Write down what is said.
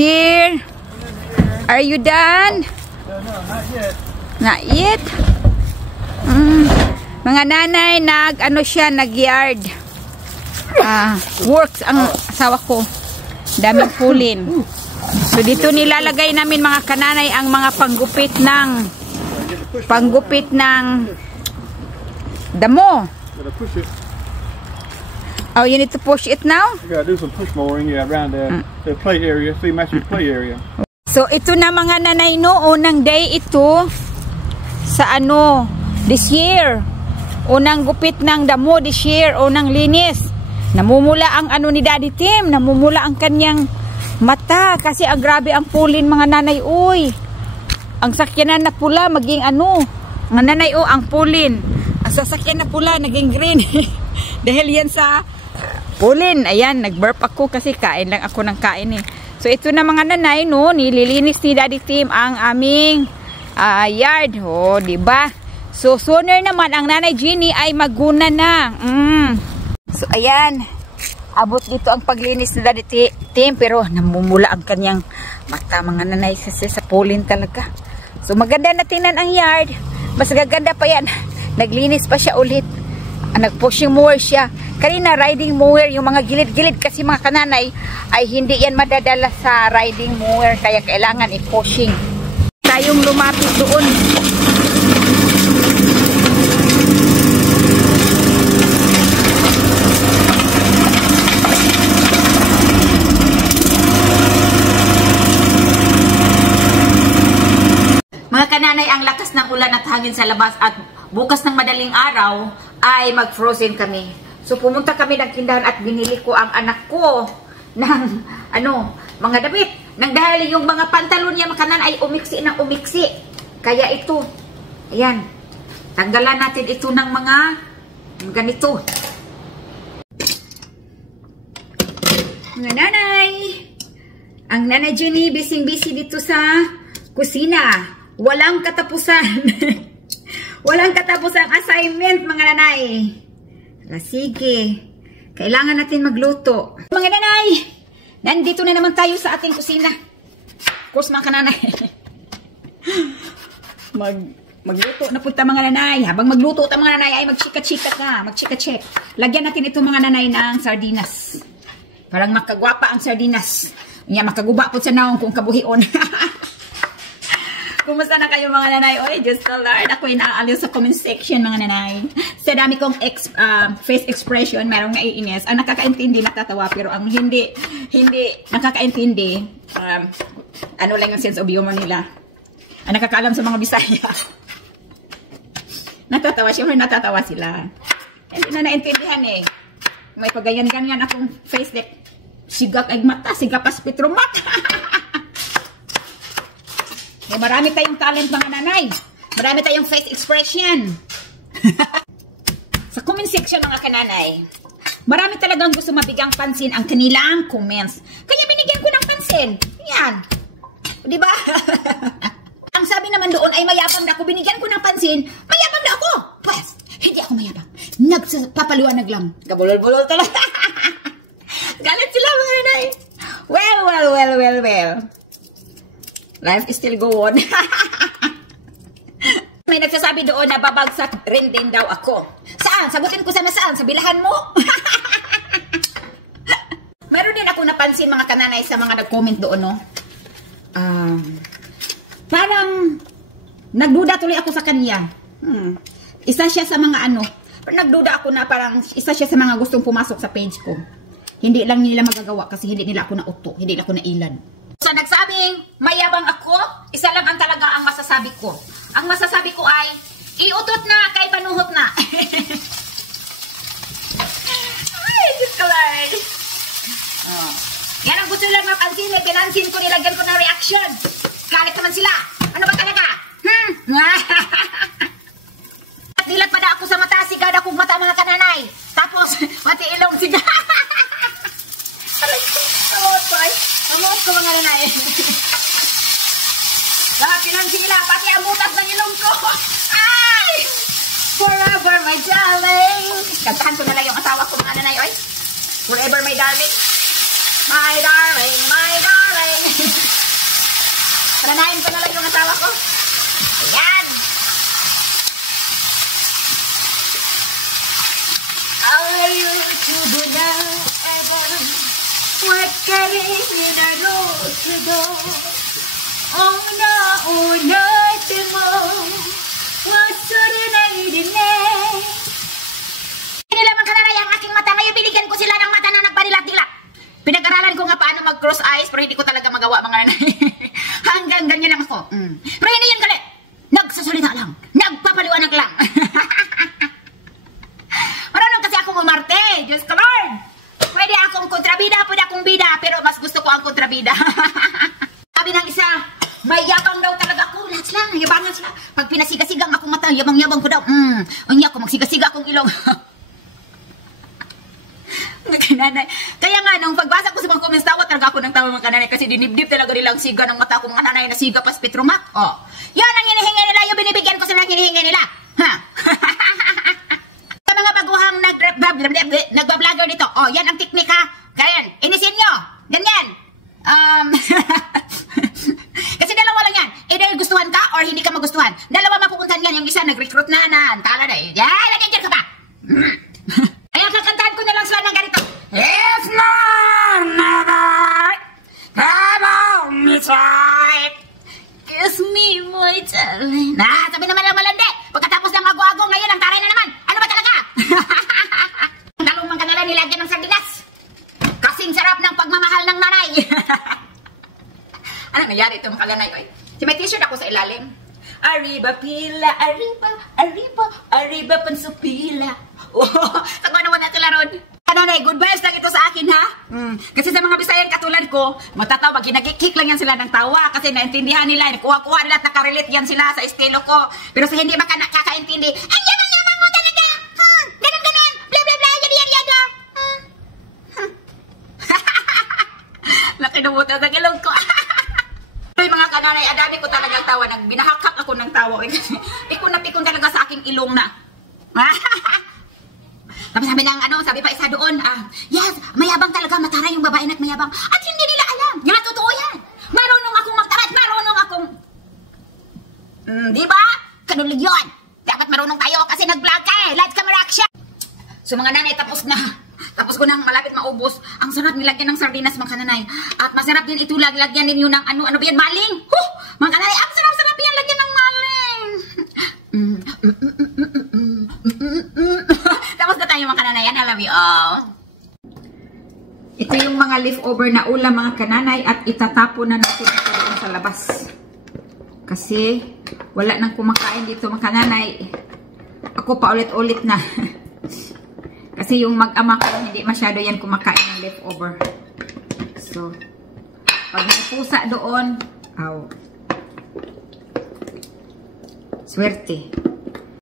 Dear, are you done? No, not yet. Not yet? Mga nanay, nag-yard. Works ang asawa ko. Daming pulin. So, dito nilalagay namin mga kananay ang mga panggupit ng damo. Gotta push it. Oh, you need to push it now? You gotta do some push mowing, around the play area. See, match your play area. So, ito na mga nanay, no, unang day ito sa this year. Unang gupit ng damo this year, unang linis. Namumula ang ni Daddy Tim, namumula ang kanyang mata kasi grabe ang pulin mga nanay, uy. Ang sakyanan na pula, maging mga nanay, ang pulin. Ang sasakyan na pula, naging green. Dahil yan sa pulin. Ayan, nag-burp ako kasi kain lang ako ng kain eh. So, ito na mga nanay, no, nililinis ni Daddy Tim ang aming yard. Oh, diba? So, sooner naman, ang nanay Jenny ay maguna na. So, ayan. Abot dito ang paglinis ni Daddy Tim, pero namumula ang kanyang mata, mga nanay, kasi sa pulin talaga. So, maganda na tingnan ang yard. Mas gaganda pa yan. Naglinis pa siya ulit. Nag-pushing mower siya. Kanina, riding mower, yung mga gilid-gilid kasi mga kananay ay hindi yan madadala sa riding mower. Kaya kailangan i-pushing. Tayong lumapit doon. Mga kananay, ang lakas ng ulan at hangin sa labas at bukas ng madaling araw ay mag-frozen kami. So pumunta kami ng tindahan at binili ko ang anak ko ng mga damit. Nang dahil yung mga pantalon niya mga kananay ay umiksi ng umiksi. Kaya ito, ayan, tanggalan natin ito ng mga ganito. Mga nanay, ang nanay Jenny busy dito sa kusina. Walang katapusan. Walang katapusang assignment, mga nanay. Sige. Kailangan natin magluto. Mga nanay, nandito na naman tayo sa ating kusina. Of course, mga kananay. Magluto na punta, mga nanay. Habang magluto ta, mga nanay, ay magchika-chika na. Magchika-chik. Lagyan natin ito, mga nanay, ng sardinas. Parang makagwapa ang sardinas. Nga, makaguba po sa naong kung kabuhion. Kumusta na kayo, mga nanay? Oy, just the Lord. Ako inaaliw sa comment section, mga nanay. Sa dami kong face expression, merong naiinis. Ang nakakaintindi, natatawa. Pero ang hindi nakakaintindi, lang yung sense of humor nila. Ang nakakaalam sa mga Bisaya. Natatawa, syempre natatawa sila. Hindi na naintindihan eh. May pagayan-ganyan akong face deck. Sigak ay mata, sigapas pitromat. Eh, marami tayong talent, mga nanay. Marami tayong face expression. Sa comment section, mga kananay, marami talagang gusto mabigang pansin ang kanilang comments. Kaya binigyan ko ng pansin. Yan. Diba? Ang sabi naman doon ay mayabang na ako. Binigyan ko ng pansin. Mayabang na ako. Pues, hindi ako mayabang. Nagpapaliwanag lang. Gabulol-bulol talaga. Galit sila, mga nanay. Well. Life is still go on. May nagsasabi doon na babagsak rin din daw ako. Saan? Sagutin ko sana saan? Sa bilahan mo? Meron din ako napansin, mga kananay, sa mga nag-comment doon, no? Parang nagduda tuloy ako sa kanya. Isa siya sa mga nagduda ako na parang isa siya sa mga gustong pumasok sa page ko. Hindi lang nila magagawa kasi hindi nila ako nauto. Hindi nila ako nailan. So, nagsabing mayabang ako, isa lang ang talaga ang masasabi ko. Ang masasabi ko ay, iutot na kay panuhot na. Ay, Diyos ko lang. Yan ang gusto lang mapansin. Pinansin ko, nilagyan ko na reaction. Galit naman sila. Ano ba talaga? At dilat pa na ako sa mata, sigad akong mata, mga kananay. Tapos, mati ilong sigad. Amot ko, mga nanay. Lahat pinansin nila, pati ang butas ng ilong ko. Ay! Forever, my darling. Kantahan ko na lang yung asawa ko, mga nanay, oy. Forever, my darling. My darling, my darling. Ayan. Are you to do now? What can it mean? I know to do. Oh no, mo. What's the name? Nila man kananay ang aking mata. Ngayon binigyan ko sila ng mata na nagbarilat-dilat. Pinag-aralan ko nga paano mag-cross eyes pero hindi ko talaga magawa mga nanay. Hanggang ganyan lang ako. Pero hindi yan galit. Nagsasalita lang. Nagpapaliwanag lang. Marunong kasi akong umarte. Diyos ko Lord. Pwede akong kontrabida, pwede akong bida. Pero mas gusto ko ang kontrabida. Sabi ng isa, may yabang daw talaga ako. Lahat sila, yabangan sila. Pag pinasiga-sigang akong mata, yabang-yabang ko daw. Unya ako, magsiga-siga akong ilong. Kananay. Kaya nga, nung pagbasa ko sa mga comments, tawa talaga ako ng tawa mga kananay kasi dinibdib talaga nilang siga ng mata ko mga nanay na siga pas Petromac. Oh. Yan ang hinihingi nila, yung binibigyan ko sila ng hinihingi nila. Ha? Sa mga baguhang nagbablogger dito, oh, yan ang teknik ha. Kaya yan, inisin nyo. Ganyan. Kasi dalawa lang yan. Either gustuhan ka or hindi ka magustuhan. Dalawa mapupuntahan yan. Yung isa nag-recruit na tala na eh. Yan, lagyan dyan ka pa. Kaya kakantahan ko na lang sila ng ganito. If not, never, come on, me tight. Kiss me, my darling. Sabi naman lang malandi. Pagkatapos ng ago-ago, ngayon ang taray na naman. Ano ba talaga? Dalong mga kanala nilagyan ng sardinas. Kasing sarap ng pagmamahal ng nanay. Ano nangyari ito mga kalanay? Si may t-shirt ako sa ilalim. Arriba pila, arriba, arriba, arriba pansupila. Oh, sagwa naman natin laron. Kananay, good vibes lang ito sa akin ha. Kasi sa mga Bisayan katulad ko, matatawa, ginagikik lang yan sila ng tawa kasi naintindihan nila, kuha-kuha nila at nakarelate yan sila sa estilo ko. Pero sa hindi baka nakakaintindi, ang yabang-yabang mo talaga! Ganon-ganon! Bla-bla-bla! Yada-yada! Nakinubuta sa ilong ko. Ay mga kananay, adami ko talagang tawa. Binahakak ako ng tawa. Pikon na pikon talaga sa aking ilong na. Tapos sabi lang, sabi pa isa doon, yes, mayabang talaga, mataray yung babae na't mayabang. At hindi nila alam. Nga, totoo yan. Marunong akong magtarat, marunong akong... di ba? Kanulig yun. Dapat marunong tayo kasi nag-vlog ka eh. Lights, camera, action. So mga nanay, tapos na. Tapos ko nang malapit maubos. Ang sarap nilagyan ng sardinas mga kananay. At masarap din ito lagyan ninyo ng ano ba yan, maling. Mga kananay, ang sarap-sarap yan, lagyan ng maling. Tapos na tayo mga kananay. I love you all. Ito yung mga leftover na ulam mga kananay at itatapon na natin ito doon sa labas. Kasi wala nang kumakain dito mga kananay. Ako pa ulit-ulit na. Kasi yung mag-ama ko hindi masyado yan kumakain ng leftover. So, pag may pusa doon, swerte.